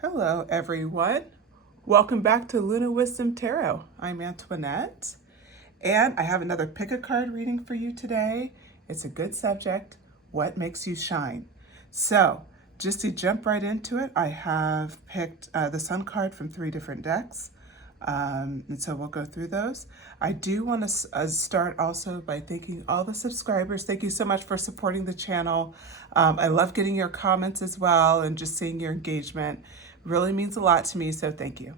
Hello, everyone. Welcome back to Luna Wisdom Tarot. I'm Antoinette, and I have another pick a card reading for you today. It's a good subject, what makes you shine? So, just to jump right into it, I have picked the Sun card from 3 different decks. And so we'll go through those. I do want to start also by thanking all the subscribers. Thank you so much for supporting the channel. I love getting your comments as well and just seeing your engagement. Really means a lot to me, so thank you.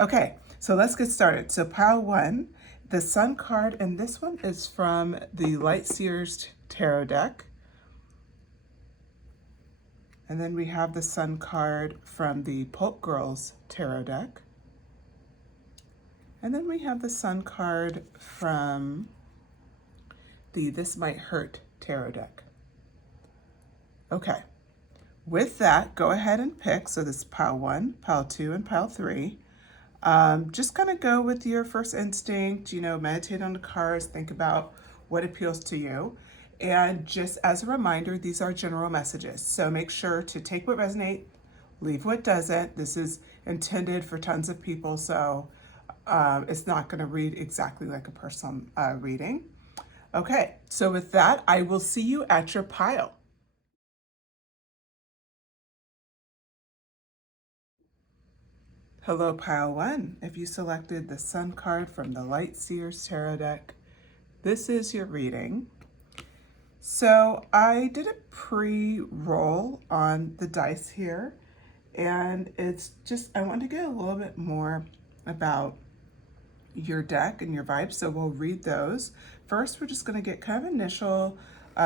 Okay, so let's get started. So pile 1, the Sun card, and this one is from the Light Seers tarot deck. And then we have the Sun card from the Pulp Girls tarot deck. And then we have the Sun card from the This Might Hurt tarot deck. Okay, with that, go ahead and pick. So this is pile 1, pile 2, and pile 3. Just kind of go with your first instinct, meditate on the cards, think about what appeals to you. And just as a reminder, these are general messages. So make sure to take what resonates, leave what doesn't. This is intended for tons of people, so it's not going to read exactly like a personal reading. Okay, so with that, I will see you at your pile. Hello, pile 1. If you selected the Sun card from the Light Seers tarot deck, this is your reading. So I did a pre-roll on the dice here, and it's just, I want to get a little bit more about your deck and your vibes, so we'll read those. First, we're just going to get kind of initial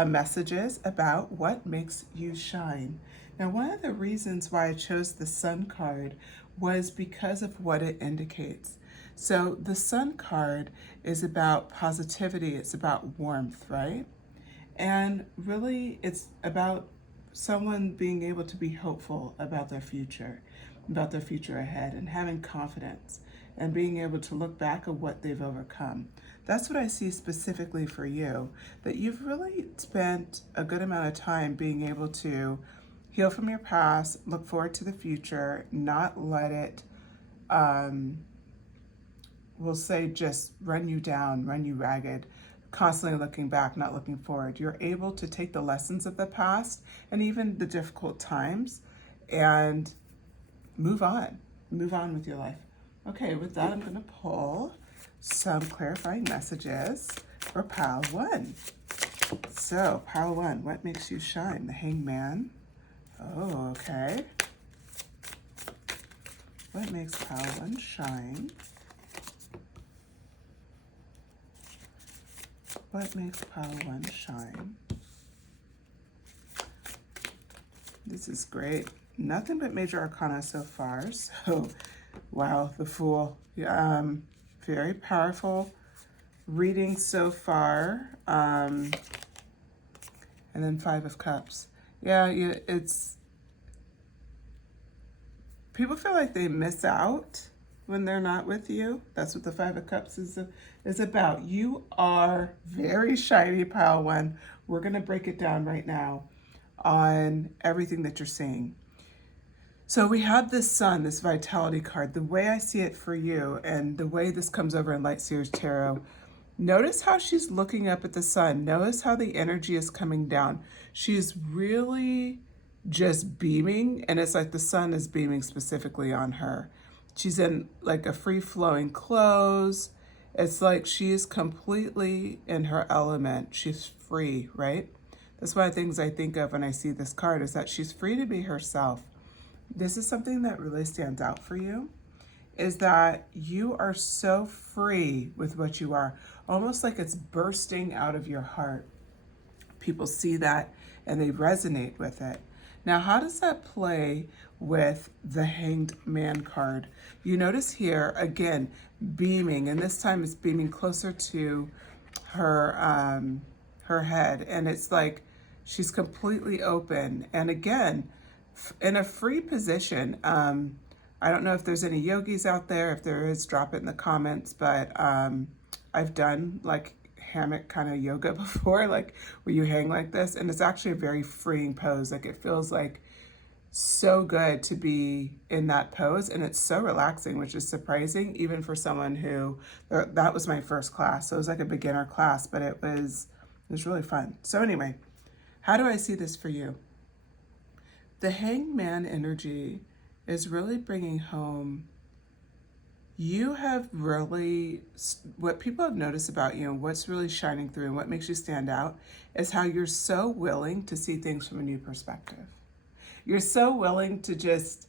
messages about what makes you shine. Now, one of the reasons why I chose the Sun card was because of what it indicates. So the Sun card is about positivity, it's about warmth, right? And really, it's about someone being able to be hopeful about their future ahead, and having confidence and being able to look back at what they've overcome. That's what I see specifically for you, that you've really spent a good amount of time being able to heal from your past, look forward to the future, not let it, we'll say, just run you down, run you ragged, constantly looking back, not looking forward. You're able to take the lessons of the past and even the difficult times and move on with your life. Okay, with that, I'm going to pull some clarifying messages for pile 1. So, pile 1, what makes you shine? The Hangman. Oh, okay. What makes pile 1 shine? What makes pile 1 shine? This is great. Nothing but major arcana so far. So, wow, the Fool. Very powerful reading so far. And then 5 of Cups. Yeah, it's, people feel like they miss out when they're not with you. That's what the 5 of Cups is about. You are very shiny, pile 1. We're going to break it down right now on everything that you're seeing. So we have this Sun, this vitality card. The way I see it for you, and the way this comes over in Light Seers Tarot, notice how she's looking up at the Sun. Notice how the energy is coming down. She's really just beaming, and it's like the Sun is beaming specifically on her. She's in like a free-flowing clothes. It's like she is completely in her element. She's free, right? That's one of the things I think of when I see this card, is that she's free to be herself. This is something that really stands out for you, is that you are so free with what you are, almost like it's bursting out of your heart. People see that and they resonate with it. Now, how does that play with the Hanged Man card? You notice here, again, beaming, and this time it's beaming closer to her, her head, and it's like she's completely open. And again, in a free position. I don't know if there's any yogis out there. If there is, drop it in the comments. But I've done like hammock kind of yoga before, like where you hang like this, and it's actually a very freeing pose. Like it feels like so good to be in that pose, and it's so relaxing, which is surprising even for someone who, that was my first class, so it was like a beginner class, but it was really fun. So anyway, how do I see this for you? The hangman energy is really bringing home, you have really, what people have noticed about you and what's really shining through and what makes you stand out is how you're so willing to see things from a new perspective. You're so willing to just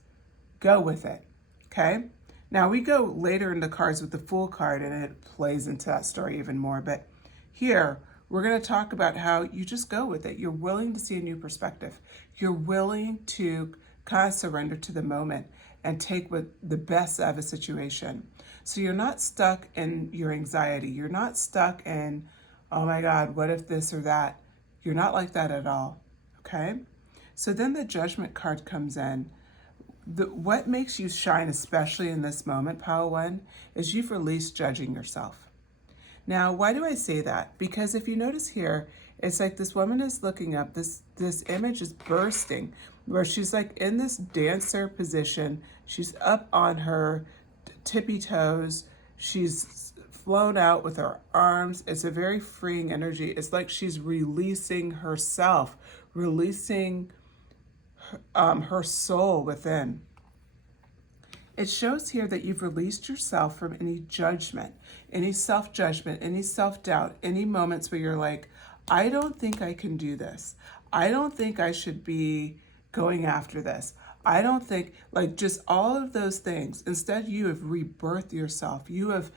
go with it, okay? Now we go later in the cards with the Fool card and it plays into that story even more, but here we're going to talk about how you just go with it. You're willing to see a new perspective. You're willing to kind of surrender to the moment and take what the best of a situation. So you're not stuck in your anxiety. You're not stuck in, oh my God, what if this or that? You're not like that at all, okay? So then the Judgment card comes in. What makes you shine, especially in this moment, Pile 1, is you've released judging yourself. Now, why do I say that? Because if you notice here, it's like this woman is looking up, this image is bursting, where she's like in this dancer position, she's up on her tippy toes, she's flown out with her arms. It's a very freeing energy. It's like she's releasing herself, releasing her soul within. It shows here that you've released yourself from any judgment, any self-judgment, any self-doubt, any moments where you're like, I don't think I can do this. I don't think I should be going after this. I don't think, like, just all of those things. Instead, you have rebirthed yourself. You have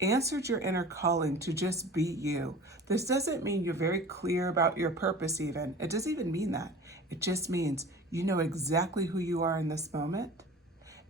answered your inner calling to just be you. This doesn't mean you're very clear about your purpose even. It doesn't even mean that. It just means you know exactly who you are in this moment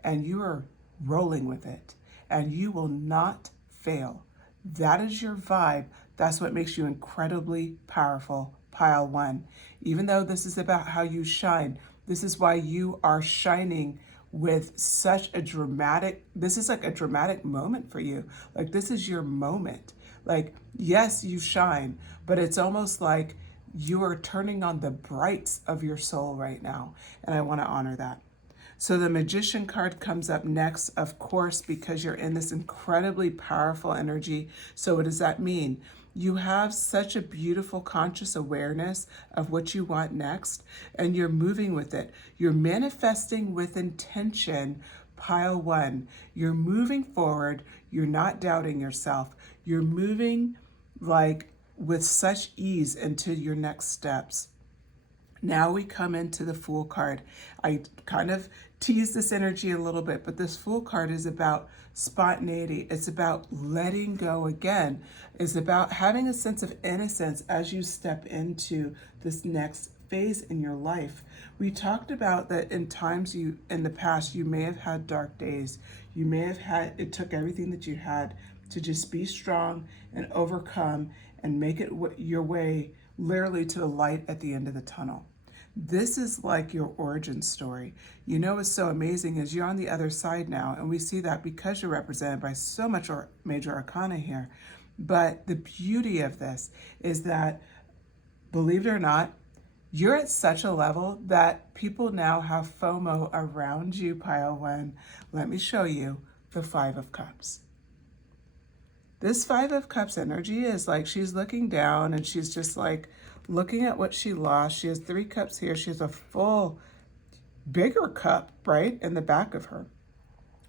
and you are rolling with it and you will not fail. That is your vibe. That's what makes you incredibly powerful, Pile 1. Even though this is about how you shine, this is why you are shining with such a dramatic, this is like a dramatic moment for you. Like this is your moment. Like, yes, you shine, but it's almost like you are turning on the brights of your soul right now. And I want to honor that. So the Magician card comes up next, of course, because you're in this incredibly powerful energy. So what does that mean? You have such a beautiful conscious awareness of what you want next, and you're moving with it. You're manifesting with intention, Pile 1. You're moving forward. You're not doubting yourself. You're moving like with such ease into your next steps. Now we come into the Fool card. I kind of tease this energy a little bit, but this Fool card is about spontaneity. It's about letting go again. It's about having a sense of innocence as you step into this next phase in your life. We talked about that in times in the past, you may have had dark days. You may have had, it took everything that you had to just be strong and overcome and make it your way literally to the light at the end of the tunnel. This is like your origin story. You know what's so amazing is you're on the other side now, and we see that because you're represented by so much major arcana here. But the beauty of this is that, believe it or not, you're at such a level that people now have FOMO around you, Pile 1. Let me show you the Five of Cups. This Five of Cups energy is like she's looking down and she's just like looking at what she lost. She has 3 cups here. She has a full, bigger cup, right, in the back of her.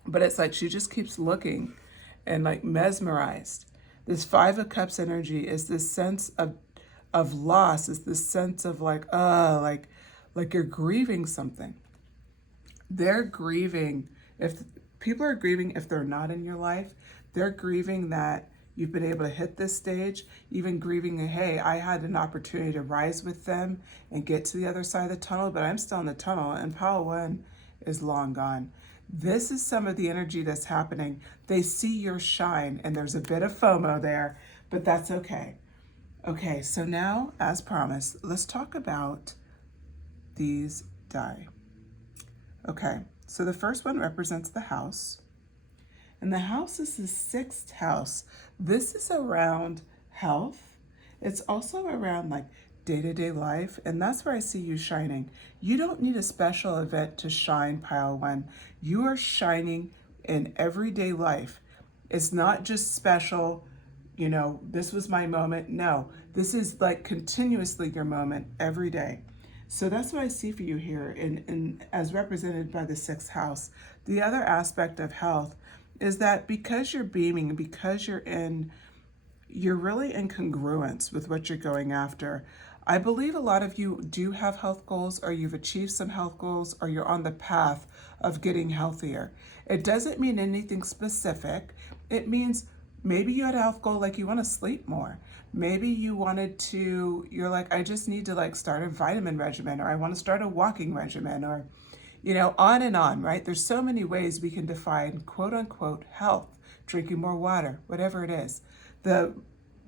But it's like she just keeps looking and like mesmerized. This Five of Cups energy is this sense of loss, is this sense of like you're grieving something. They're grieving. If people are grieving if they're not in your life, they're grieving that you've been able to hit this stage, even grieving, hey, I had an opportunity to rise with them and get to the other side of the tunnel, but I'm still in the tunnel, and Pile 1 is long gone. This is some of the energy that's happening. They see your shine, and there's a bit of FOMO there, but that's okay. Okay, so now, as promised, let's talk about these die. Okay, so the first one represents the house. And the house is the 6th house. This is around health. It's also around like day-to-day life, and that's where I see you shining. You don't need a special event to shine, pile one. You are shining in everyday life. It's not just special, you know, this was my moment. No, this is like continuously your moment every day. So that's what I see for you here, in as represented by the 6th house. The other aspect of health is that because you're beaming, because you're really in congruence with what you're going after. I believe a lot of you do have health goals, or you've achieved some health goals, or you're on the path of getting healthier. It doesn't mean anything specific. It means maybe you had a health goal like you want to sleep more. Maybe you wanted to, you're like, I just need to like start a vitamin regimen, or I want to start a walking regimen, or, you know, on and on, right? There's so many ways we can define quote unquote health, drinking more water, whatever it is.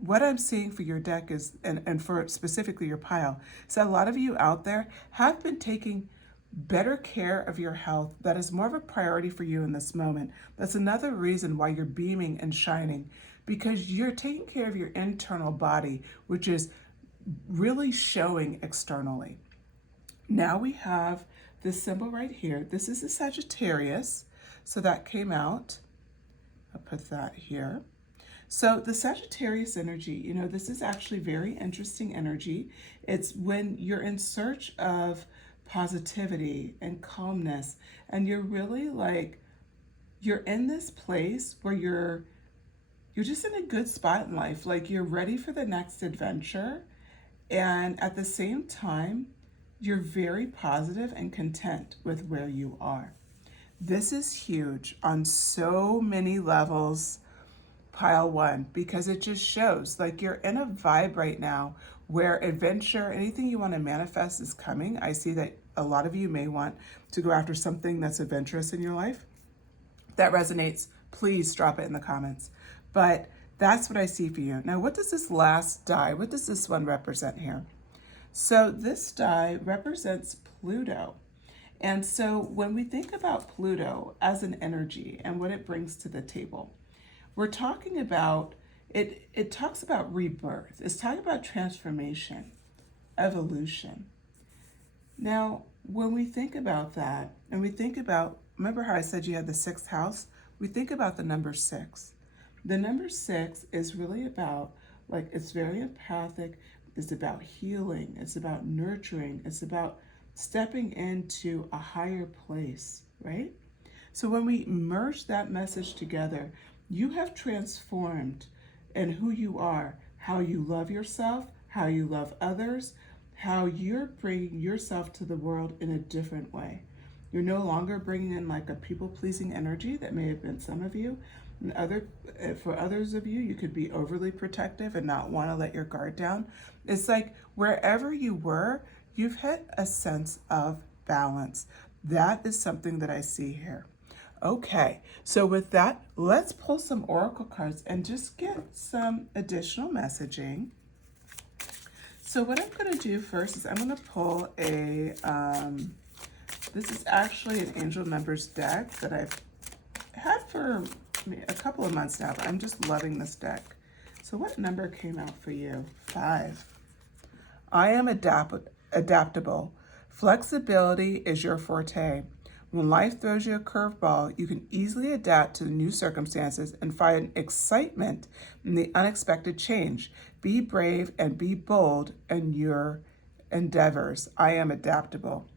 What I'm seeing for your deck is, and for specifically your pile, is that a lot of you out there have been taking better care of your health. That is more of a priority for you in this moment. That's another reason why you're beaming and shining, because you're taking care of your internal body, which is really showing externally. Now we have this symbol right here. This is a Sagittarius, so that came out. I'll put that here. So the Sagittarius energy, you know, this is actually very interesting energy. It's when you're in search of positivity and calmness, and you're really like, you're in this place where you're just in a good spot in life. Like you're ready for the next adventure. And at the same time, you're very positive and content with where you are. This is huge on so many levels, pile one, because it just shows like you're in a vibe right now where adventure, anything you want to manifest is coming. I see that a lot of you may want to go after something that's adventurous in your life. If that resonates, please drop it in the comments. But that's what I see for you. Now, what does this last die, what does this one represent here? So this die represents Pluto. And so when we think about Pluto as an energy and what it brings to the table, we're talking about, it talks about rebirth. It's talking about transformation, evolution. Now, when we think about that, and we think about, remember how I said you had the 6th house? We think about the number 6. The number 6 is really about, like, it's very empathic. It's about healing. It's about nurturing. It's about stepping into a higher place, right? So when we merge that message together, you have transformed in who you are, how you love yourself, how you love others, how you're bringing yourself to the world in a different way. You're no longer bringing in like a people-pleasing energy that may have been some of you. And for others of you, you could be overly protective and not want to let your guard down. It's like wherever you were, you've hit a sense of balance. That is something that I see here. Okay, so with that, let's pull some oracle cards and just get some additional messaging. So what I'm going to do first is I'm going to pull a, this is actually an Angel Members deck that I've had for a couple of months now, but I'm just loving this deck. So what number came out for you? 5. I am adaptable. Flexibility is your forte. When life throws you a curveball, you can easily adapt to the new circumstances and find excitement in the unexpected change. Be brave and be bold in your endeavors. I am adaptable.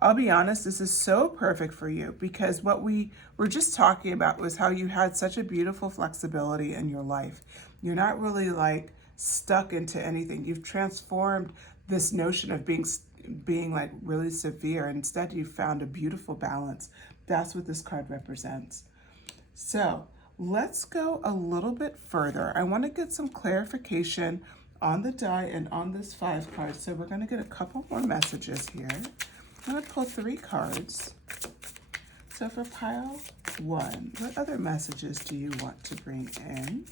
I'll be honest, this is so perfect for you because what we were just talking about was how you had such a beautiful flexibility in your life. You're not really like stuck into anything. You've transformed this notion of being like really severe. Instead, you found a beautiful balance. That's what this card represents. So let's go a little bit further. I want to get some clarification on the die and on this 5 cards. So we're going to get a couple more messages here. I'm going to pull 3 cards. So for pile 1, what other messages do you want to bring in?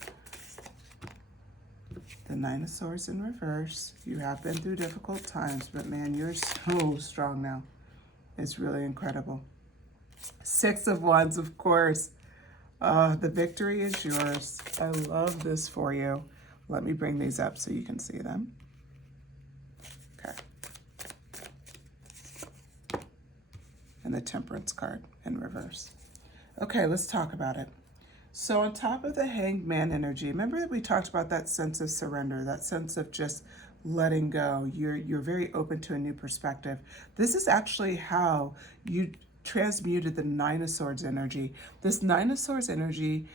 The 9 of Swords in reverse. You have been through difficult times, but man, you're so strong now. It's really incredible. 6 of Wands, of course. The victory is yours. I love this for you. Let me bring these up so you can see them. and the Temperance card in reverse. Okay, let's talk about it. So on top of the Hanged Man energy, remember that we talked about that sense of surrender, that sense of just letting go. You're very open to a new perspective. This is actually how you transmuted the Nine of Swords energy. This Nine of Swords energy,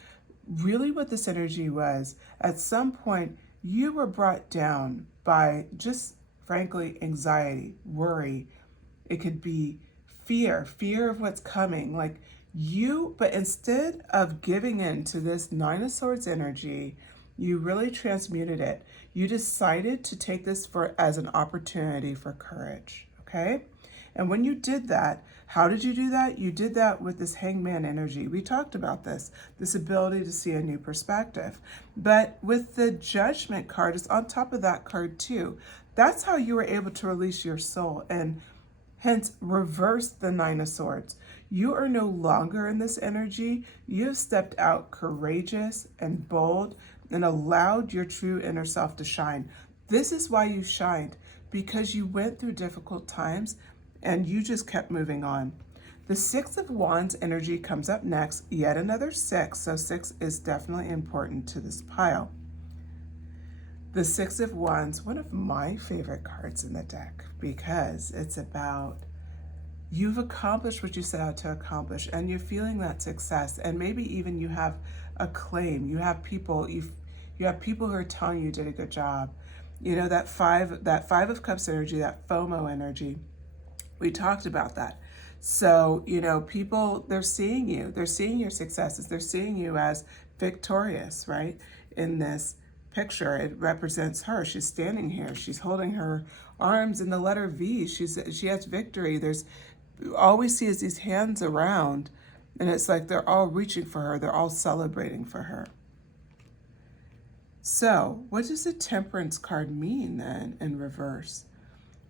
really what this energy was, at some point you were brought down by just frankly anxiety, worry. It could be fear of what's coming. But instead of giving in to this Nine of Swords energy, you really transmuted it. You decided to take this as an opportunity for courage, okay? And when you did that, how did you do that? You did that with this Hangman energy. We talked about this ability to see a new perspective. But with the Judgment card, it's on top of that card too. That's how you were able to release your soul and hence reverse the Nine of Swords. You are no longer in this energy. You have stepped out courageous and bold and allowed your true inner self to shine. This is why you shined, because you went through difficult times and you just kept moving on. The Six of Wands energy comes up next, yet another six. So six is definitely important to this pile. The Six of Wands, one of my favorite cards in the deck, because it's about you've accomplished what you set out to accomplish and you're feeling that success, and maybe even you have acclaim. You have people who are telling you did a good job. You know, that five of Cups energy, that FOMO energy. We talked about that. So, you know, people, they're seeing you. They're seeing your successes. They're seeing you as victorious, right? In this picture, it represents her. She's standing here. She's holding her arms in the letter V. She has victory. All we see is these hands around, and it's like they're all reaching for her. They're all celebrating for her. So what does the Temperance card mean then in reverse?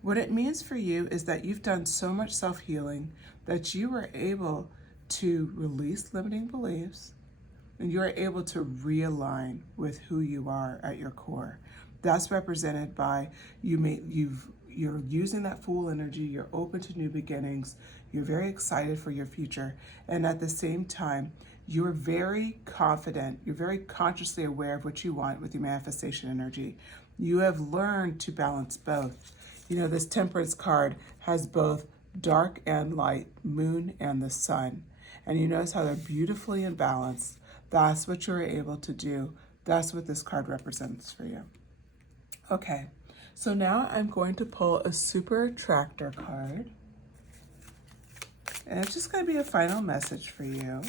What it means for you is that you've done so much self-healing that you were able to release limiting beliefs and you're able to realign with who you are at your core. That's represented by you're using that Fool energy, you're open to new beginnings, you're very excited for your future, and at the same time, you're very confident, you're very consciously aware of what you want with your manifestation energy. You have learned to balance both. You know, this Temperance card has both dark and light, moon and the sun. And you notice how they're beautifully in balance. That's what you're able to do. That's what this card represents for you. Okay, so now I'm going to pull a Super Attractor card. And it's just going to be a final message for you.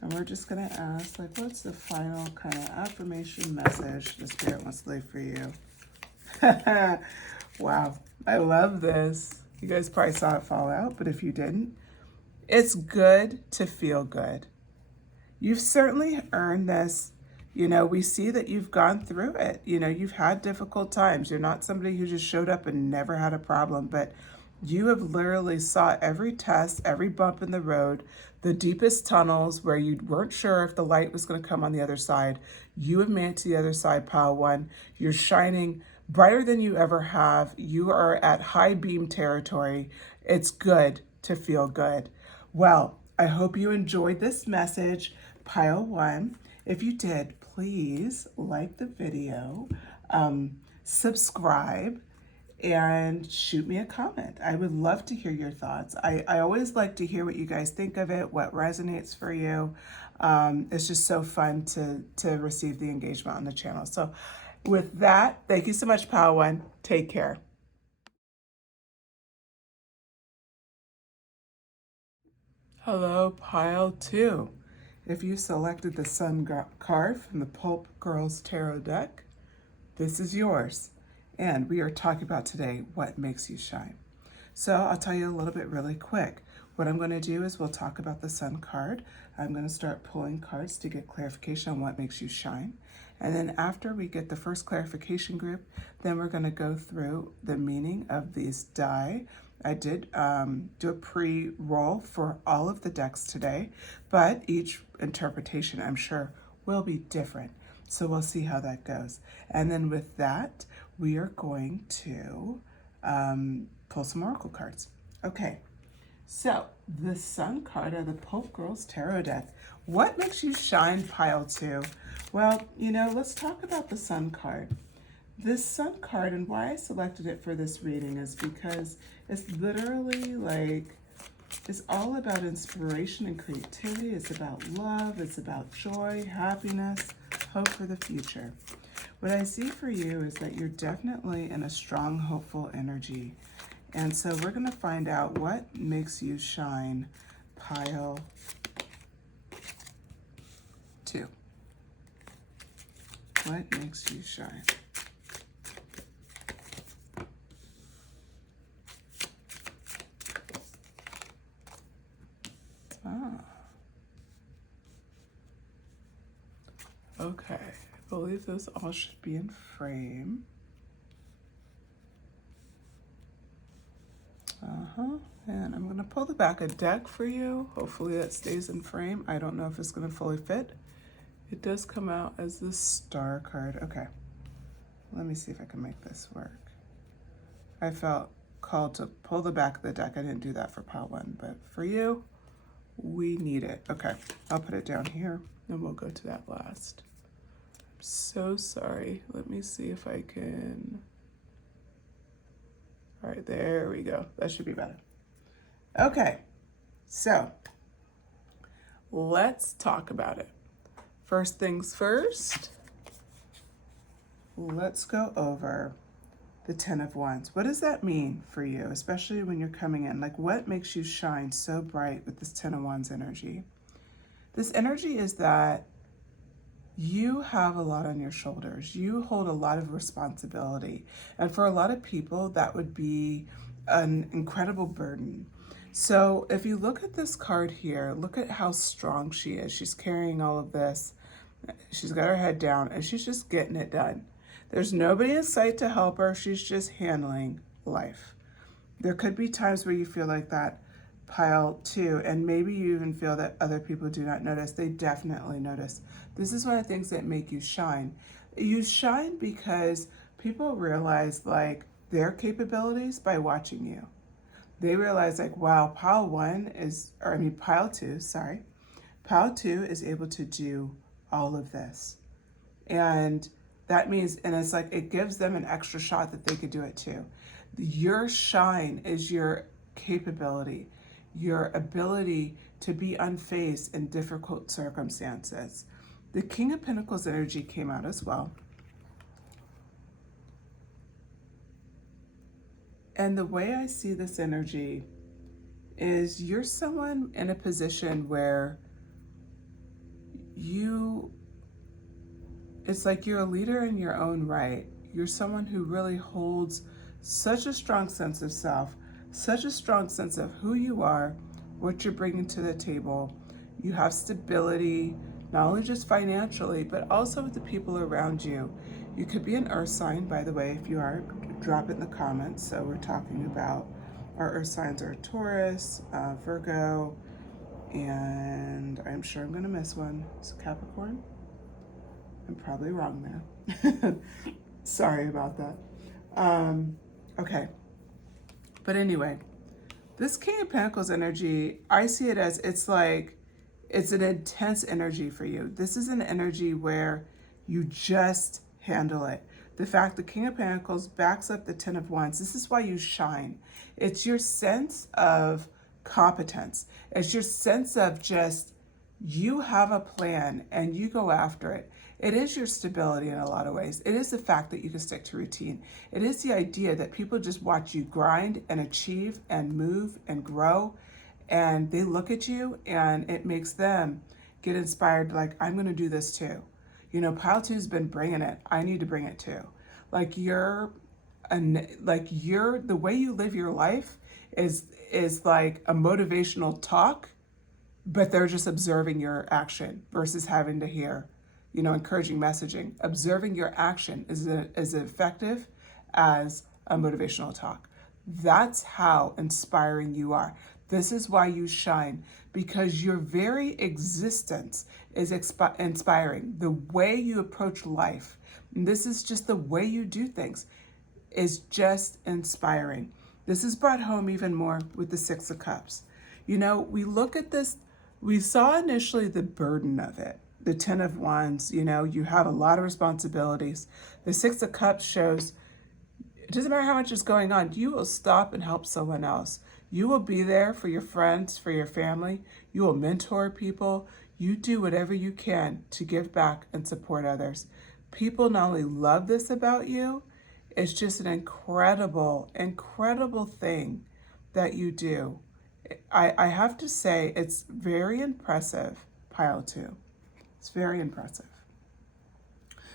And we're just going to ask, like, what's the final kind of affirmation message the Spirit wants to leave for you? Wow, I love this. You guys probably saw it fall out, but if you didn't, it's good to feel good. You've certainly earned this. You know, we see that you've gone through it. You know, you've had difficult times. You're not somebody who just showed up and never had a problem, but you have literally saw every test, every bump in the road, the deepest tunnels where you weren't sure if the light was going to come on the other side. You have made it to the other side, pile one. You're shining brighter than you ever have. You are at high beam territory. It's good to feel good. Well, I hope you enjoyed this message, pile one. If you did, please like the video, subscribe, and shoot me a comment. I would love to hear your thoughts. I always like to hear what you guys think of it, what resonates for you. It's just so fun to receive the engagement on the channel. So with that, thank you so much, Pile One. Take care. Hello, Pile Two. If you selected the Sun card from the Pulp Girls Tarot deck, this is yours. And we are talking about today what makes you shine. So I'll tell you a little bit really quick. What I'm going to do is we'll talk about the Sun card. I'm going to start pulling cards to get clarification on what makes you shine. And then after we get the first clarification group, then we're going to go through the meaning of these die. I did do a pre-roll for all of the decks today, but each interpretation, I'm sure, will be different. So we'll see how that goes. And then with that, we are going to pull some oracle cards. Okay, So, the Sun card of the Pulp Girls Tarot deck. What makes you shine, pile 2? Well, let's talk about the Sun card. This Sun card, and why I selected it for this reading, is because it's literally like, it's all about inspiration and creativity. It's about love. It's about joy, happiness, hope for the future. What I see for you is that you're definitely in a strong, hopeful energy. And so we're going to find out what makes you shine, pile 2. What makes you shine? Okay, I believe those all should be in frame. And I'm going to pull the back of deck for you. Hopefully that stays in frame. I don't know if it's going to fully fit. It does come out as the Star card. Okay, let me see if I can make this work. I felt called to pull the back of the deck. I didn't do that for pile 1, but for you, we need it. Okay, I'll put it down here and we'll go to that last. I'm so sorry. Let me see if I can. All right, there we go. That should be better. Okay, so let's talk about it. First things first, let's go over the 10 of Wands. What does that mean for you, especially when you're coming in? Like, what makes you shine so bright with this 10 of Wands energy? This energy is that you have a lot on your shoulders. You hold a lot of responsibility. And for a lot of people, that would be an incredible burden. So if you look at this card here, look at how strong she is. She's carrying all of this. She's got her head down and she's just getting it done. There's nobody in sight to help her. She's just handling life. There could be times where you feel like that, pile 2, and maybe you even feel that other people do not notice. They definitely notice. This is one of the things that make you shine. You shine because people realize like their capabilities by watching you. They realize like, wow, pile 2, sorry. Pile 2 is able to do all of this. And that means, and it's like, it gives them an extra shot that they could do it too. Your shine is your capability, your ability to be unfazed in difficult circumstances. The King of Pentacles energy came out as well. And the way I see this energy is you're someone in a position where it's like you're a leader in your own right. You're someone who really holds such a strong sense of self, such a strong sense of who you are, what you're bringing to the table. You have stability, not only just financially, but also with the people around you. You could be an earth sign, by the way. If you are, drop it in the comments. So we're talking about our earth signs are Taurus, Virgo, and I'm sure I'm going to miss one. So Capricorn. I'm probably wrong there. Sorry about that. Okay. But anyway, this King of Pentacles energy, I see it as it's an intense energy for you. This is an energy where you just handle it. The fact the King of Pentacles backs up the 10 of Wands, this is why you shine. It's your sense of competence. It's your sense of just, you have a plan and you go after it. It is your stability in a lot of ways. It is the fact that you can stick to routine. It is the idea that people just watch you grind and achieve and move and grow, and they look at you and it makes them get inspired, like, I'm going to do this too. You know, pile 2's been bringing it. I need to bring it too. Like the way you live your life is like a motivational talk, but they're just observing your action versus having to hear, encouraging messaging. Observing your action is as effective as a motivational talk. That's how inspiring you are. This is why you shine, because your very existence is inspiring. The way you approach life, and this is just the way you do things, is just inspiring. This is brought home even more with the 6 of Cups. We look at this, we saw initially the burden of it. The 10 of Wands, you have a lot of responsibilities. The 6 of Cups shows it doesn't matter how much is going on, you will stop and help someone else. You will be there for your friends, for your family. You will mentor people. You do whatever you can to give back and support others. People not only love this about you, it's just an incredible, incredible thing that you do. I have to say, it's very impressive, pile 2. It's very impressive.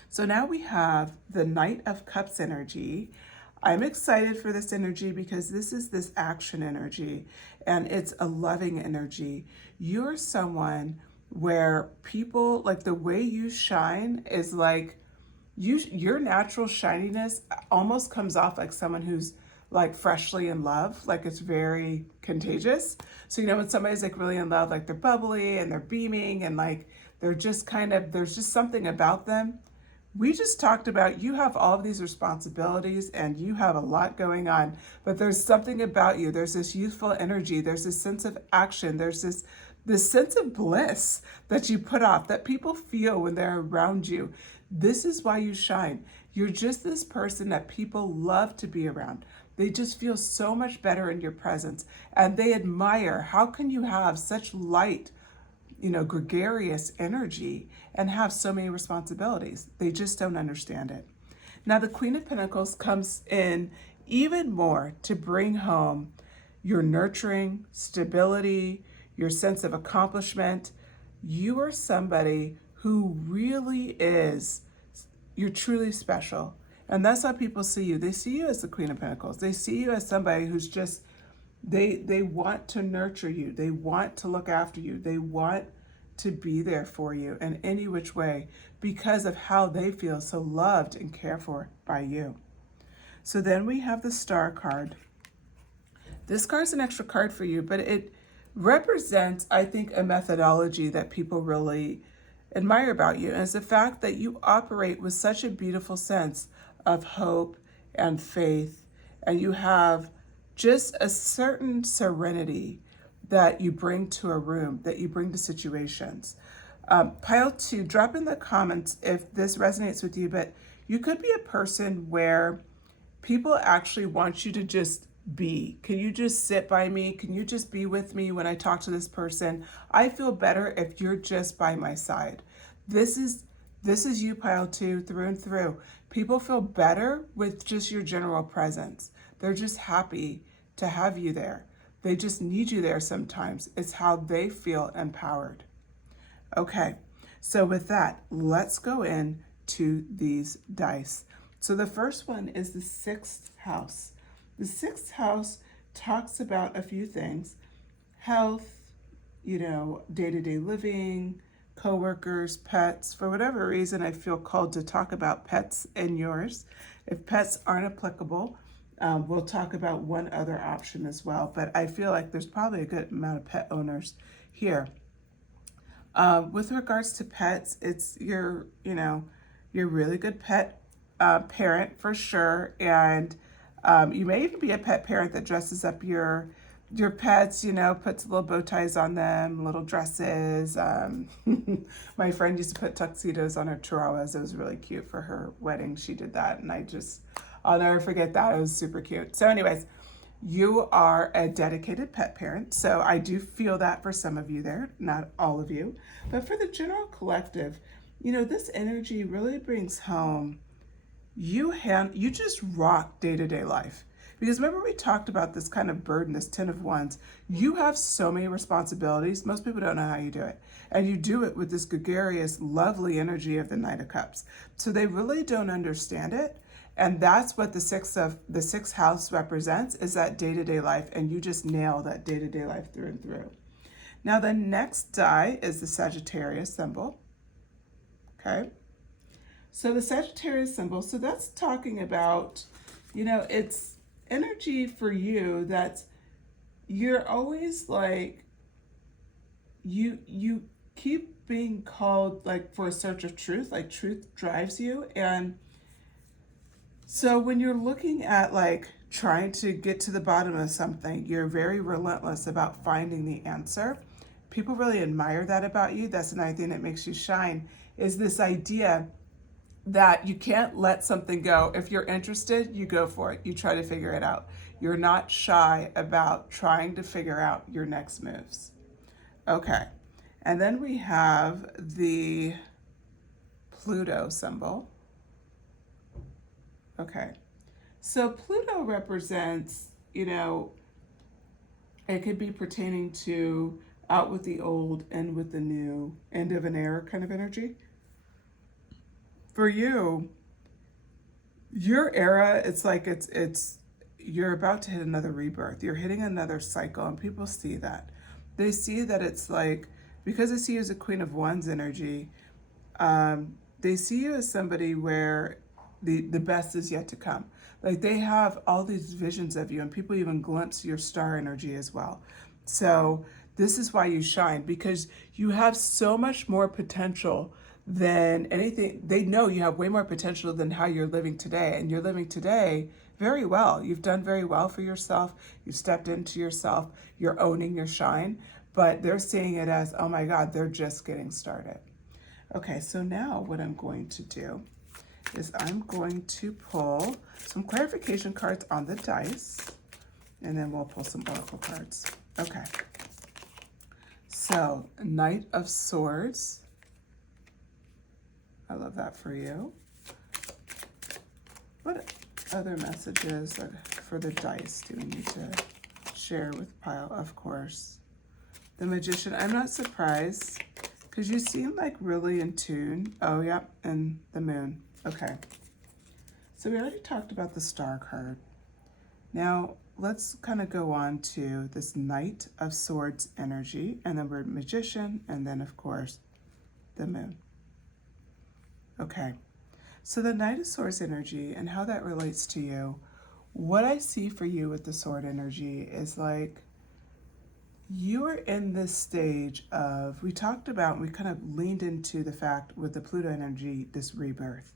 So now we have the Knight of Cups energy. I'm excited for this energy because this is this action energy and it's a loving energy. You're someone where people, like the way you shine is like, your natural shininess almost comes off like someone who's like freshly in love, like it's very contagious. So, when somebody's like really in love, like they're bubbly and they're beaming and like they're just there's just something about them. We just talked about you have all of these responsibilities and you have a lot going on, but there's something about you. There's this youthful energy. There's this sense of action. There's this sense of bliss that you put off that people feel when they're around you. This is why you shine. You're just this person that people love to be around. They just feel so much better in your presence and they admire. How can you have such light, gregarious energy and have so many responsibilities? They just don't understand it. Now, the Queen of Pentacles comes in even more to bring home your nurturing, stability, your sense of accomplishment. You are somebody who really is, you're truly special. And that's how people see you. They see you as the Queen of Pentacles. They see you as somebody who's just, they want to nurture you. They want to look after you. They want to be there for you in any which way because of how they feel so loved and cared for by you. So then we have the Star card. This card's an extra card for you, but it represents, I think, a methodology that people really admire about you. And it's the fact that you operate with such a beautiful sense of hope and faith, and you have just a certain serenity that you bring to a room, that you bring to situations. Pile 2, drop in the comments if this resonates with you, but you could be a person where people actually want you to just be. Can you just sit by me? Can you just be with me when I talk to this person? I feel better if you're just by my side. This is you, Pile 2, through and through. People feel better with just your general presence. They're just happy to have you there. They just need you there sometimes. It's how they feel empowered. Okay, so with that, let's go into these dice. So the first one is the 6th house. The 6th house talks about a few things: health, day-to-day living, coworkers, pets. For whatever reason, I feel called to talk about pets and yours. If pets aren't applicable, we'll talk about one other option as well, but I feel like there's probably a good amount of pet owners here. With regards to pets, it's you're really good pet parent for sure, and you may even be a pet parent that dresses up your pets, puts little bow ties on them, little dresses. My friend used to put tuxedos on her chihuahuas. It was really cute for her wedding. She did that, and I'll never forget that. It was super cute. So anyways, you are a dedicated pet parent. So I do feel that for some of you there, not all of you. But for the general collective, this energy really brings home, you just rock day-to-day life. Because remember we talked about this kind of burden, this 10 of Wands. You have so many responsibilities. Most people don't know how you do it. And you do it with this gregarious, lovely energy of the Knight of Cups. So they really don't understand it. And that's what the 6th house represents, is that day-to-day life. And you just nail that day-to-day life through and through. Now the next die is the Sagittarius symbol. Okay. So the Sagittarius symbol, so that's talking about, it's energy for you that you're always like, you keep being called like for a search of truth, like truth drives you. And so when you're looking at like trying to get to the bottom of something. You're very relentless about finding the answer. People really admire that about you. That's another thing that makes you shine, is this idea that you can't let something go. If you're interested, you go for it. You try to figure it out. You're not shy about trying to figure out your next moves. Okay. And then we have the Pluto symbol. Okay. So Pluto represents, it could be pertaining to out with the old, in with the new, end of an era kind of energy. For you, your era, it's like it's you're about to hit another rebirth. You're hitting another cycle, and people see that. They see that it's like, because they see you as a Queen of Wands energy, they see you as somebody where the best is yet to come. Like, they have all these visions of you, and people even glimpse your star energy as well. So this is why you shine, because you have so much more potential than anything. They know you have way more potential than how you're living today, and you're living today very well. You've done very well for yourself. You've stepped into yourself. You're owning your shine, but they're seeing it as, oh my God, they're just getting started. Okay, so now what I'm going to do is I'm going to pull some clarification cards on the dice, and then we'll pull some oracle cards. Okay. So, Knight of Swords. I love that for you. What other messages for the dice do we need to share with Pile? Of course. The Magician. I'm not surprised, because you seem like really in tune. Oh, yep, and the Moon. Okay. So we already talked about the Star card. Now, let's kind of go on to this Knight of Swords energy, and then we're Magician, and then, of course, the Moon. Okay. So the Knight of Swords energy and how that relates to you, what I see for you with the Sword energy is like, you are in this stage of, we talked about, we kind of leaned into the fact with the Pluto energy, this rebirth.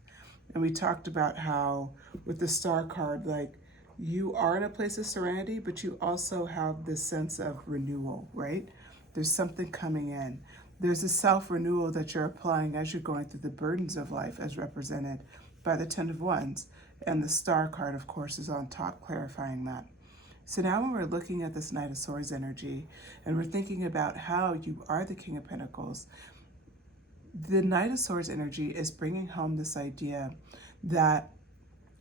And we talked about how with the Star card, like, you are in a place of serenity, but you also have this sense of renewal, right? There's something coming in. There's a self-renewal that you're applying as you're going through the burdens of life, as represented by the Ten of Wands. And the Star card, of course, is on top, clarifying that. So now when we're looking at this Knight of Swords energy, and we're thinking about how you are the King of Pentacles, the Knight of Swords energy is bringing home this idea that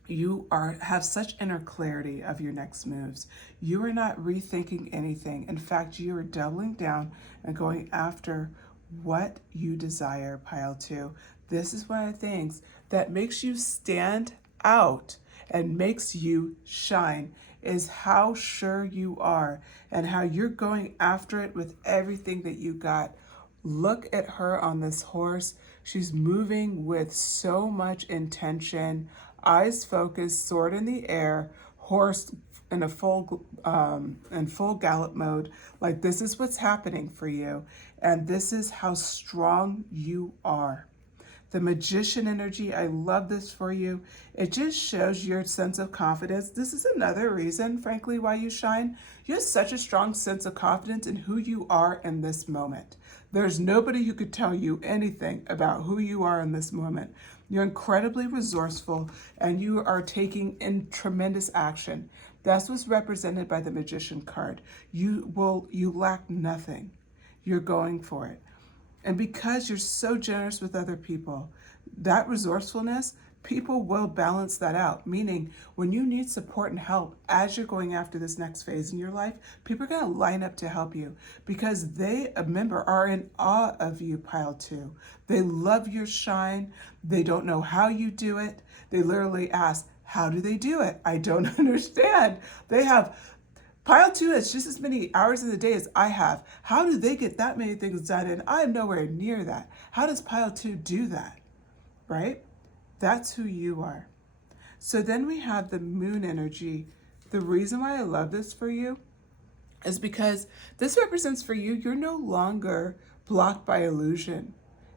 you have such inner clarity of your next moves. You are not rethinking anything. In fact, you are doubling down and going after what you desire, Pile 2. This is one of the things that makes you stand out and makes you shine, is how sure you are and how you're going after it with everything that you got. Look at her on this horse. She's moving with so much intention, eyes focused, sword in the air, horse in a full gallop mode. Like, this is what's happening for you, and this is how strong you are. The Magician energy, I love this for you. It just shows your sense of confidence. This is another reason, frankly, why you shine. You have such a strong sense of confidence in who you are in this moment. There's nobody who could tell you anything about who you are in this moment. You're incredibly resourceful, and you are taking in tremendous action. That's what's represented by the Magician card. You lack nothing. You're going for it. And because you're so generous with other people, that resourcefulness, people will balance that out. Meaning, when you need support and help as you're going after this next phase in your life, people are going to line up to help you because they, are in awe of you, Pile 2. They love your shine. They don't know how you do it. They literally ask, how do they do it? I don't understand. They have Pile 2 has just as many hours in the day as I have. How do they get that many things done? And I'm nowhere near that. How does Pile 2 do that? Right? That's who you are. So then we have the Moon energy. The reason why I love this for you is because this represents for you, you're no longer blocked by illusion.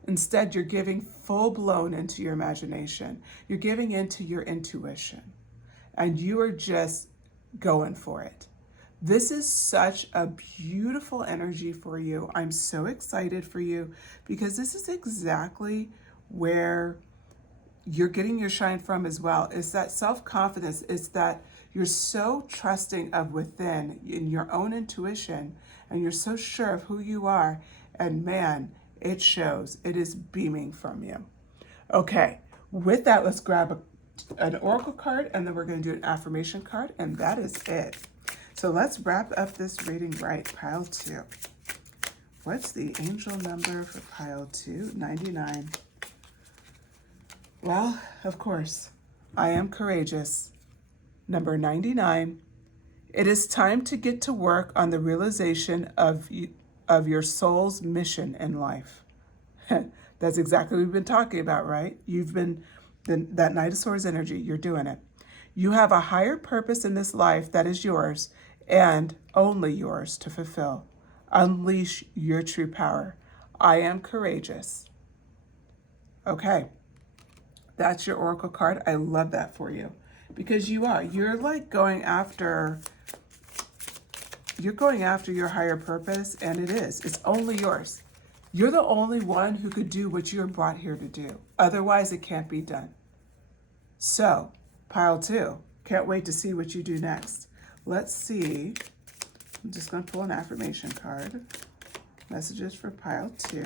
Instead, you're giving full blown into your imagination. You're giving into your intuition. And you are just going for it. This is such a beautiful energy for you. I'm so excited for you because this is exactly where you're getting your shine from as well. It's that self-confidence. It's that you're so trusting of within in your own intuition, and you're so sure of who you are. And man, it shows. It is beaming from you. Okay, with that, let's grab an oracle card, and then we're going to do an affirmation card, and that is it. So let's wrap up this reading right. Pile 2. What's the angel number for pile 2? 99. Well, of course, I am courageous. Number 99. It is time to get to work on the realization of your soul's mission in life. That's exactly what we've been talking about, right? You've been, that Knight of Swords energy, you're doing it. You have a higher purpose in this life that is yours and only yours to fulfill. Unleash your true power. I am courageous. Okay, that's your oracle card. I love that for you because you are. You're like going after your higher purpose, and it is. It's only yours. You're the only one who could do what you're brought here to do. Otherwise, it can't be done. So, pile 2. Can't wait to see what you do next. Let's see. I'm just going to pull an affirmation card. Messages for pile 2.